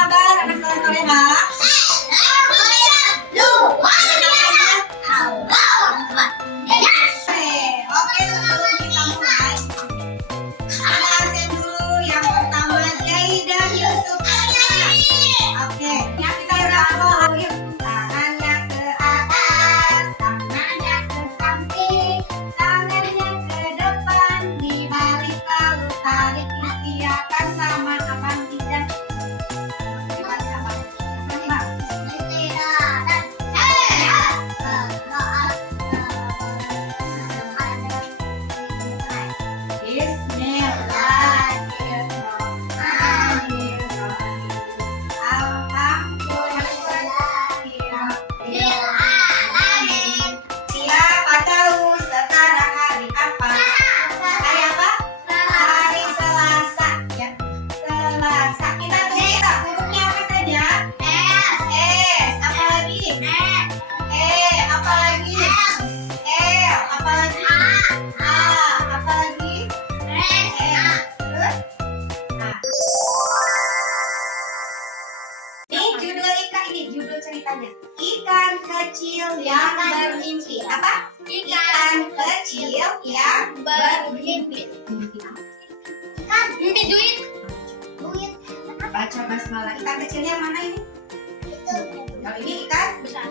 kabar anak soleha? Oke, sebelum kita mulai, ada absen dulu. Yang pertama Jai dan Yusuf. Oke, yang kita udah yuk. Tangannya ke atas, tangannya ke samping, tangannya ke depan, dibalik lalu tarik isiakan sama abang tidak. Siapa tahu sekarang hari apa? Hari apa? Hari Selasa ya. Selasa. Kita tulis hurufnya apa saja? S. Apa lagi? Apa lagi? L. Apa lagi? A. Apa lagi? Terus? Ini judul ikan, ini judul ceritanya. Ikan kecil yang bermimpi. Apa? Ikan kecil yang bermimpi. Mimpi duit. Baca basmalah. Ikan kecilnya mana ini? Kalau ini ikan besar.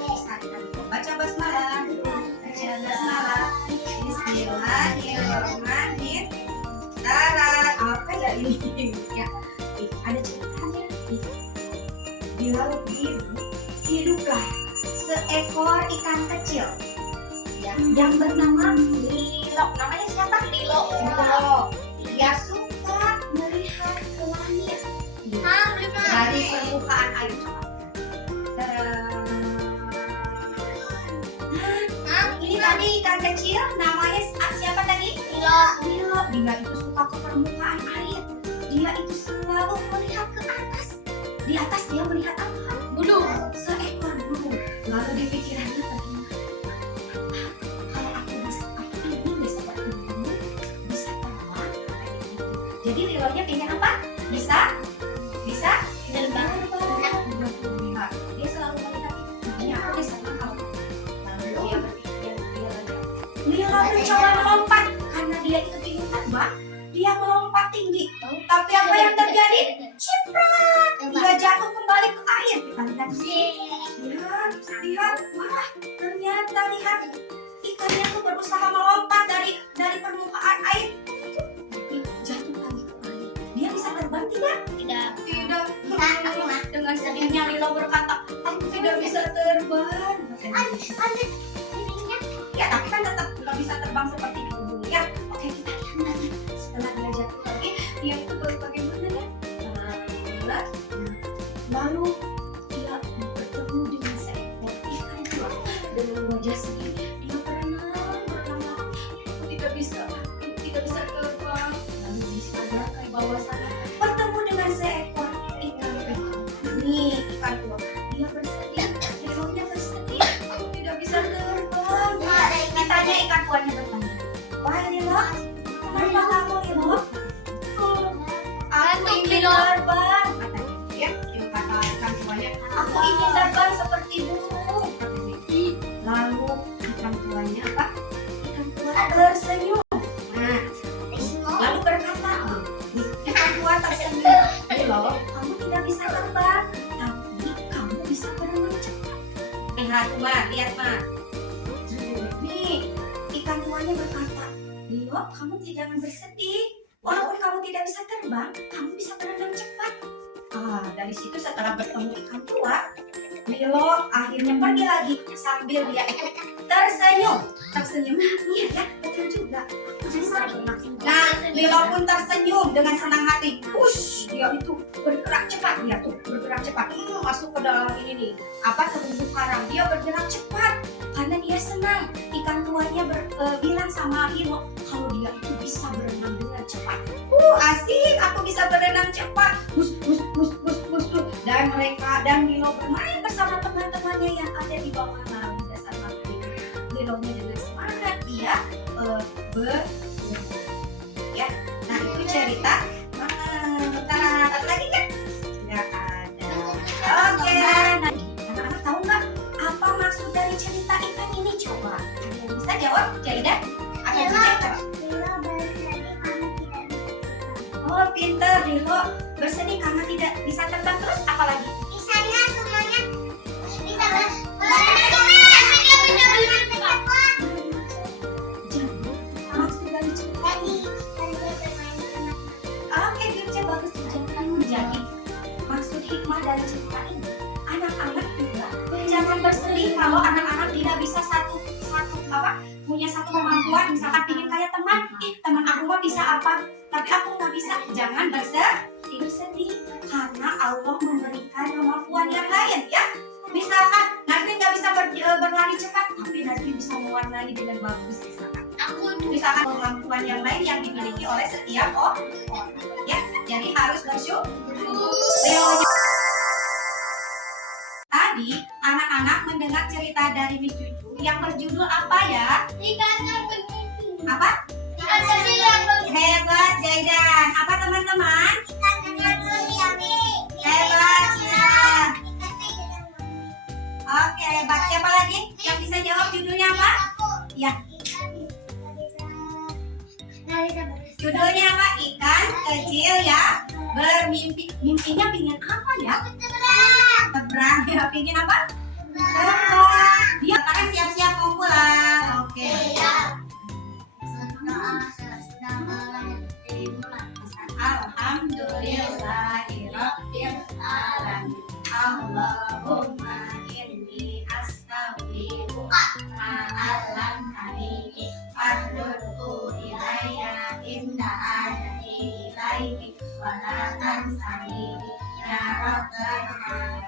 Baca basmalah. Baca basmalah. Bismillahirrahmanirrahim. Tara, apa ya ini? Ya, ada ceritanya. Di laut biru hiduplah seekor ikan kecil yang bernama Lilo. Namanya siapa? Lilo. Dia suka melihat ke langit dari permukaan air. Ini tadi ikan kecil namanya siapa tadi? Lilo. Dia itu suka ke permukaan air. Dia itu selalu melihat ke atas. Di atas dia melihat apa? Bulu. Seekor burung. Lalu di pikirannya bagaimana? Kalau aku ini seperti burung, bisa terbang. Jadi Lilonya pengen apa? Bisa terbang. Dia selalu melihat itu. Makanya aku bisa terbang. Lalu dia berpikir, Lilo mencoba melompat karena dia itu ingin terbang. Dia melompat tinggi. Tapi apa yang terjadi? Ciprat. Dia jatuh kembali ke air. Lihat, wah, ternyata lihat ikannya tuh berusaha melompat dari permukaan air. Tapi jatuh lagi ke air. Dia bisa terbang tidak? Tidak. Dengan sedihnya Lilo berkata, aku tidak bisa terbang. Ya, tapi kan tetap nggak bisa terbang seperti dulu ya. Oke, kita lihat nanti setelah dia jatuh lagi, dia itu bagaimana ya? Lalu dia bertemu dengan seekor ikan tua dengan wajah sedih. Dia berenang. Aku tidak bisa terbang. Lalu dia ke bawah sana bertemu dengan seekor ikan tua. Nih ikan tua. Dia bersedih. Lilonya bersedih. Aku tidak bisa terbang. Katanya ikan tuanya bertanya, wahai Lilo, kenapa kamu Lilo? Aku ingin terbang. Katanya, kata ikan tuanya, aku ingin terbang seperti burung. Lalu ikan tuanya apa? Ikan tua tersenyum. Nah, lalu berkata, ikan tua tersenyum, Lilo, kamu tidak bisa terbang, tapi kamu bisa berenang cepat. Lihat Ma. Nih, ikan tuanya berkata, Lilo, kamu jangan bersedih. Walaupun kamu tidak bisa terbang, kamu bisa berenang cepat. Dari situ setelah bertemu ikan tua, Lilo akhirnya pergi lagi sambil dia tersenyum. Iya ya, betul juga. Nah, Lilo pun tersenyum dengan senang hati. Dia itu bergerak cepat. Masuk ke dalam ini nih, terumbu karang. Dia bergerak cepat karena dia senang. Ikan tuanya bilang sama Lilo kalau dia itu bisa berenang dengan cepat. Asik, aku bisa berenang cepat. Dan Lilo bermain bersama teman-temannya yang ada di bawah laut dasar laut. Lilonya dengan semangat dia ya. Nah, itu cerita. Ada lagi kan? Nggak ada. Jaidan? Akan Jaidan apa? Oh, pinter. Lilo bersedih karena tidak bisa terbang. Terus apa lagi? Bisanya semuanya bisa Maksud dari cerita. Oke, Gimce bagus. Jadi maksud hikmah dari cerita ini, anak-anak juga jangan bersedih kalau anak-anak tidak bisa punya satu kemampuan. Misalkan ingin kayak teman, teman aku mah bisa apa, tapi aku nggak bisa. Jangan bersedih karena Allah memberikan kemampuan yang lain, ya. Misalkan Nazri nggak bisa berlari cepat, tapi Nazri bisa mewarnai dengan bagus. Misalkan kemampuan yang lain yang dimiliki oleh setiap orang, ya. Jadi harus bersyukur. Tadi anak-anak mendengar cerita dari Miss Cucu yang berjudul apa ya? Apa? Hebat Jaidan. Apa teman-teman? Hebat Cina. Oke, hebat. Siapa lagi yang bisa jawab judulnya apa? Ya. Judulnya apa? Ikan kecil ya bermimpi. Mimpinya pingin apa ya? Tebrang. Ya, pingin apa? Terbang. Dia sekarang siap-siap mau pulang. Oke. Alhamdulillahirabbil alamin. Allahumma inni astaghfiruka ma 'allamtani fardhu ilayya inna adani ilaiki wa la tansani ya rabbal alamin.